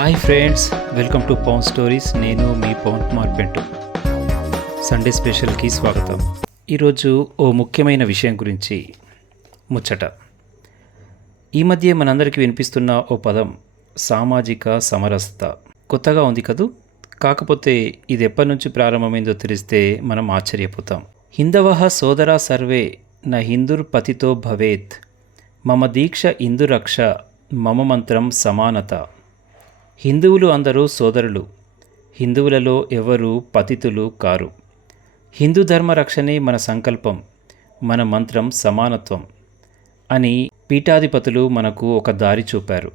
Hi friends welcome to Pawan stories. నేను మీ Pawan Kumar Pentu. Sunday స్పెషల్కి స్వాగతం. ఈరోజు ఓ ముఖ్యమైన విషయం గురించి ముచ్చట. ఈ మధ్య మనందరికీ వినిపిస్తున్న ఓ పదం సామాజిక సమరసత. కొత్తగా ఉంది కదూ? కాకపోతే ఇది ఎప్పటి నుంచి ప్రారంభమైందో తెలిస్తే మనం ఆశ్చర్యపోతాం. హిందవ సోదరా సర్వే నా హిందుర్ పతితో భవేత్. మమ దీక్ష ఇందురక్ష మమ మంత్రం సమానత. హిందువులు అందరూ సోదరులు. హిందువులలో ఎవరు పతితులు కారు. హిందూ ధర్మ రక్షణే మన సంకల్పం మన మంత్రం సమానత్వం అని పీఠాధిపతులు మనకు ఒక దారి చూపారు.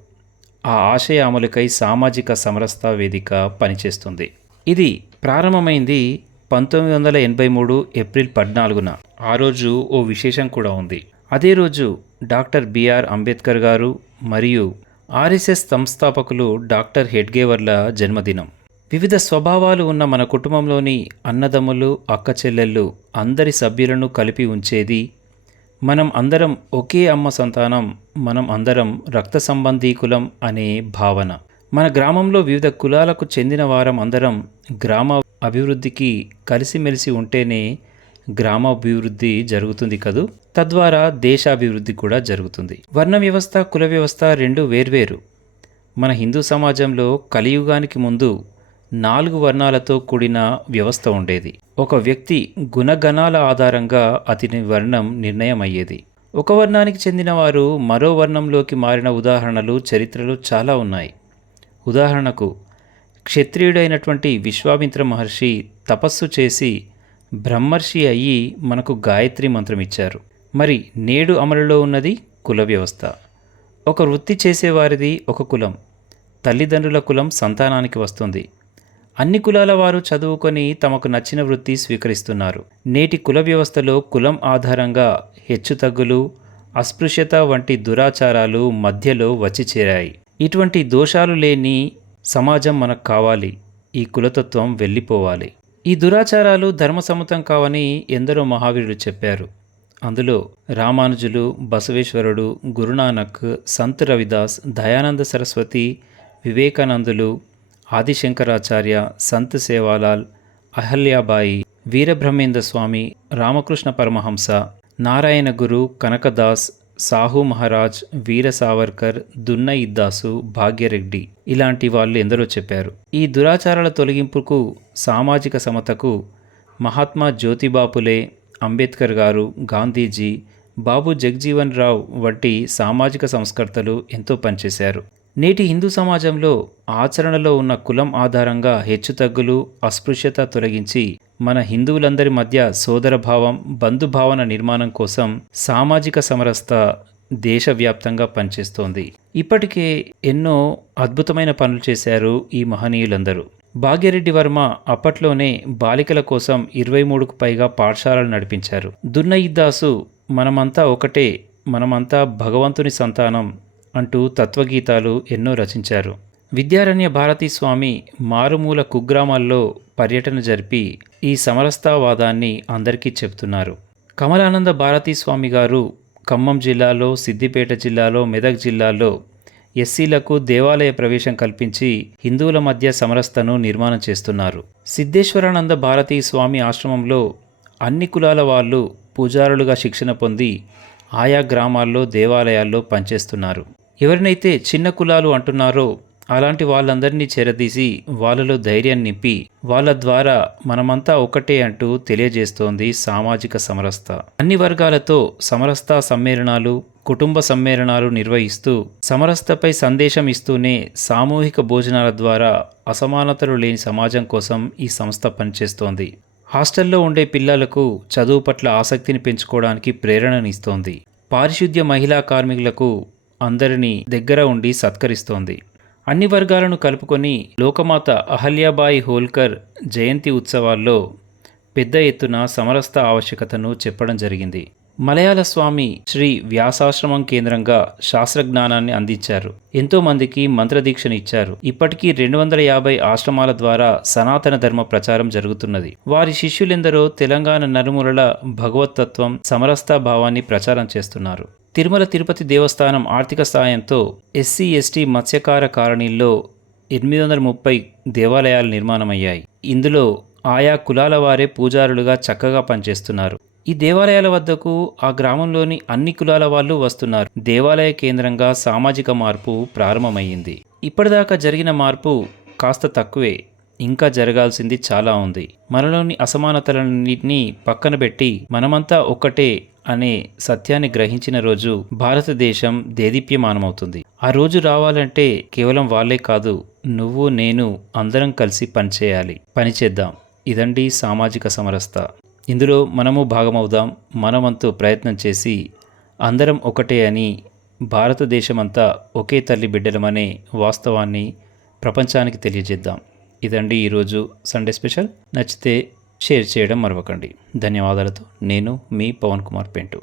ఆ ఆశయ అమలుకై సామాజిక సమరస్త వేదిక పనిచేస్తుంది. ఇది ప్రారంభమైంది పంతొమ్మిది వందల ఎనభై మూడు ఏప్రిల్ పద్నాలుగున. ఆ రోజు ఓ విశేషం కూడా ఉంది. అదే రోజు డాక్టర్ బిఆర్ అంబేద్కర్ గారు మరియు ఆర్ఎస్ఎస్ సంస్థాపకులు డాక్టర్ హెడ్గేవర్ల జన్మదినం. వివిధ స్వభావాలు ఉన్న మన కుటుంబంలోని అన్నదమ్ములు అక్క చెల్లెళ్ళు అందరి సభ్యులను కలిపి ఉంచేది మనం అందరం ఒకే అమ్మ సంతానం మనం అందరం రక్త సంబంధీకులం అనే భావన. మన గ్రామంలో వివిధ కులాలకు చెందిన వారం అందరం గ్రామ అభివృద్ధికి కలిసిమెలిసి ఉంటేనే గ్రామాభివృద్ధి జరుగుతుంది కదూ? తద్వారా దేశాభివృద్ధి కూడా జరుగుతుంది. వర్ణ వ్యవస్థ కుల వ్యవస్థ రెండు వేర్వేరు. మన హిందూ సమాజంలో కలియుగానికి ముందు నాలుగు వర్ణాలతో కూడిన వ్యవస్థ ఉండేది. ఒక వ్యక్తి గుణగణాల ఆధారంగా అతని వర్ణం నిర్ణయం అయ్యేది ఒక వర్ణానికి చెందిన వారు మరో వర్ణంలోకి మారిన ఉదాహరణలు చరిత్రలు చాలా ఉన్నాయి. ఉదాహరణకు క్షత్రియుడైనటువంటి విశ్వామిత్ర మహర్షి తపస్సు చేసి బ్రహ్మర్షి అయ్యి మనకు గాయత్రి మంత్రం ఇచ్చారు. మరి నేడు అమలులో ఉన్నది కుల వ్యవస్థ. ఒక వృత్తి చేసేవారిది ఒక కులం. తల్లిదండ్రుల కులం సంతానానికి వస్తుంది. అన్ని కులాల వారు చదువుకొని తమకు నచ్చిన వృత్తి స్వీకరిస్తున్నారు. నేటి కుల వ్యవస్థలో కులం ఆధారంగా హెచ్చుతగ్గులు అస్పృశ్యత వంటి దురాచారాలు మధ్యలో వచ్చి చేరాయి. ఇటువంటి దోషాలు లేని సమాజం మనకు కావాలి. ఈ కులతత్వం వెళ్ళిపోవాలి. ఈ దురాచారాలు ధర్మసమ్మతం కావని ఎందరో మహావీరులు చెప్పారు. అందులో రామానుజులు బసవేశ్వరుడు గురునానక్ సంత్ రవిదాస్ దయానంద సరస్వతి వివేకానందులు ఆదిశంకరాచార్య సంత్ సేవాలాల్ అహల్యాబాయి వీరబ్రహ్మేంద్ర స్వామి రామకృష్ణ పరమహంస నారాయణ గురు కనకదాస్ సాహు మహారాజ్ వీర సావర్కర్ దున్న ఇద్దాసు భాగ్యరెడ్డి ఇలాంటి వాళ్ళు ఎందరో చెప్పారు. ఈ దురాచారాల తొలగింపుకు సామాజిక సమతకు మహాత్మా జ్యోతిబాపులే అంబేద్కర్ గారు గాంధీజీ బాబు జగ్జీవన్ రావు వంటి సామాజిక సంస్కర్తలు ఎంతో పనిచేశారు. నేటి హిందూ సమాజంలో ఆచరణలో ఉన్న కులం ఆధారంగా హెచ్చుతగ్గులు అస్పృశ్యత తొలగించి మన హిందువులందరి మధ్య సోదరభావం బంధుభావన నిర్మాణం కోసం సామాజిక సమరసత దేశవ్యాప్తంగా పనిచేస్తోంది. ఇప్పటికే ఎన్నో అద్భుతమైన పనులు చేశారు ఈ మహనీయులందరూ. భాగ్యరెడ్డి వర్మ అప్పట్లోనే బాలికల కోసం ఇరవై మూడుకు పైగా పాఠశాలలు నడిపించారు. దున్నయిద్దాసు మనమంతా ఒకటే మనమంతా భగవంతుని సంతానం అంటూ తత్వగీతాలు ఎన్నో రచించారు. విద్యారణ్య భారతీ స్వామి మారుమూల కుగ్రామాల్లో పర్యటన జరిపి ఈ సమరస్తావాదాన్ని అందరికీ చెప్తున్నారు. కమలానంద భారతీ స్వామి గారు ఖమ్మం జిల్లాలో సిద్దిపేట జిల్లాలో మెదక్ జిల్లాలో ఎస్సీలకు దేవాలయ ప్రవేశం కల్పించి హిందువుల మధ్య సమరస్తను నిర్మాణం చేస్తున్నారు. సిద్ధేశ్వరానంద భారతీ స్వామి ఆశ్రమంలో అన్ని కులాల వాళ్ళు పూజారులుగా శిక్షణ పొంది ఆయా గ్రామాల్లో దేవాలయాల్లో పనిచేస్తున్నారు. ఎవరినైతే చిన్న కులాలు అంటున్నారో అలాంటి వాళ్ళందరినీ చేరదీసి వాళ్ళలో ధైర్యాన్ని నింపి వాళ్ళ ద్వారా మనమంతా ఒకటే అంటూ తెలియజేస్తోంది సామాజిక సమరస్త అన్ని వర్గాలతో సమరసత సమ్మేళనాలు కుటుంబ సమ్మేళనాలు నిర్వహిస్తూ సమరస్థపై సందేశం ఇస్తూనే సామూహిక భోజనాల ద్వారా అసమానతలు లేని సమాజం కోసం ఈ సంస్థ పనిచేస్తోంది. హాస్టల్లో ఉండే పిల్లలకు చదువు పట్ల ఆసక్తిని పెంచుకోవడానికి ప్రేరణనిస్తోంది పారిశుద్ధ్య మహిళా కార్మికులకు అందరినీ దగ్గర ఉండి సత్కరిస్తోంది. అన్ని వర్గాలను కలుపుకొని లోకమాత అహల్యాబాయి హోల్కర్ జయంతి ఉత్సవాల్లో పెద్ద ఎత్తున సమరస్థ ఆవశ్యకతను చెప్పడం జరిగింది. మలయాళ స్వామి శ్రీ వ్యాసాశ్రమం కేంద్రంగా శాస్త్రజ్ఞానాన్ని అందించారు. ఎంతో మందికి మంత్రదీక్షను ఇచ్చారు. ఇప్పటికీ రెండు వందల యాభై ఆశ్రమాల ద్వారా సనాతన ధర్మ ప్రచారం జరుగుతున్నది. వారి శిష్యులెందరో తెలంగాణ నలుమూలల భగవతత్వం సమరస్తా భావాన్ని ప్రచారం చేస్తున్నారు. తిరుమల తిరుపతి దేవస్థానం ఆర్థిక సాయంతో ఎస్సీ ఎస్టీ మత్స్యకార కాలనీల్లో ఎనిమిది వందల ముప్పై దేవాలయాలు నిర్మాణమయ్యాయి. ఇందులో ఆయా కులాల వారే పూజారులుగా చక్కగా పనిచేస్తున్నారు. ఈ దేవాలయాల వద్దకు ఆ గ్రామంలోని అన్ని కులాల వాళ్ళు వస్తున్నారు. దేవాలయ కేంద్రంగా సామాజిక మార్పు ప్రారంభమయ్యింది ఇప్పటిదాకా జరిగిన మార్పు కాస్త తక్కువే. ఇంకా జరగాల్సింది చాలా ఉంది. మనలోని అసమానతలన్నింటినీ పక్కన పెట్టి మనమంతా ఒక్కటే అనే సత్యాన్ని గ్రహించిన రోజు భారతదేశం దేదీప్యమానమవుతుంది. ఆ రోజు రావాలంటే కేవలం వాళ్ళే కాదు నువ్వు నేను అందరం కలిసి పనిచేయాలి. పనిచేద్దాం ఇదండి సామాజిక సమరస్త ఇందులో మనము భాగమవుదాం. మనమంతు ప్రయత్నం చేసి అందరం ఒకటే అని భారతదేశమంతా ఒకే తల్లి బిడ్డలమనే వాస్తవాన్ని ప్రపంచానికి తెలియజేద్దాం. ఇదండి ఈరోజు సండే స్పెషల్. నచ్చితే షేర్ చేయడం మరవకండి. ధన్యవాదాలతో నేను మీ పవన్ కుమార్ పెంటు.